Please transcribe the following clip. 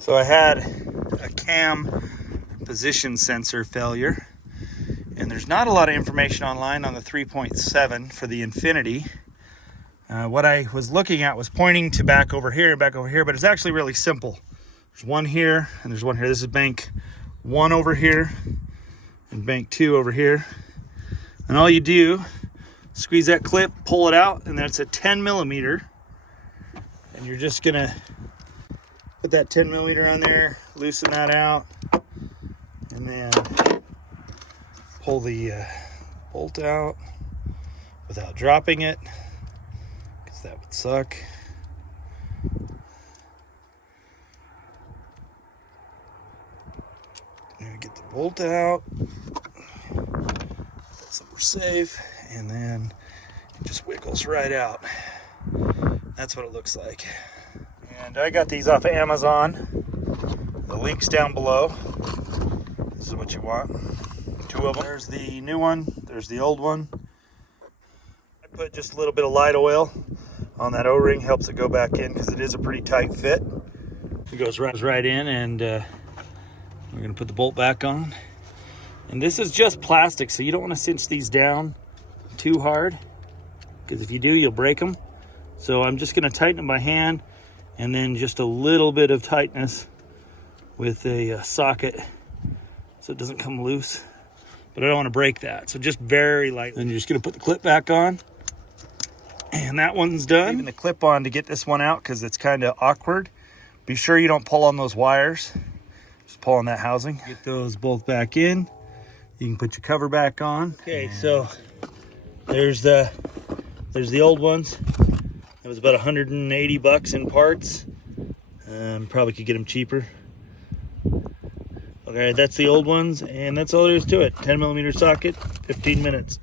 So I had a cam position sensor failure, and there's not a lot of information online on the 3.7 for the Infiniti. What I was looking at was pointing to back over here, but it's actually really simple. There's one here and there's one here. This is bank 1 over here and bank 2 over here. And all you do, squeeze that clip, pull it out, and then it's a 10 millimeter. And you're just gonna put that 10 millimeter on there, loosen that out, and then pull the bolt out without dropping it, because that would suck. Now get the bolt out, so we're safe, and then it just wiggles right out. That's what it looks like. And I got these off of Amazon. The link's down below. This is what you want. 2 of them. There's the new one, there's the old one. I put just a little bit of light oil on that O-ring, helps it go back in because it is a pretty tight fit. It goes right in, and we're gonna put the bolt back on. And this is just plastic, so you don't want to cinch these down too hard, because if you do, you'll break them. So I'm just gonna tighten it by hand, and then just a little bit of tightness with a socket so it doesn't come loose. But I don't want to break that, so just very lightly. Then you're just gonna put the clip back on, and that one's done. Leaving the clip on to get this one out because it's kind of awkward. Be sure you don't pull on those wires. Just pull on that housing. Get those both back in. You can put your cover back on. Okay, so there's the old ones. It was about 180 bucks in parts. Probably could get them cheaper. Okay, that's the old ones, and that's all there is to it. 10 millimeter socket, 15 minutes.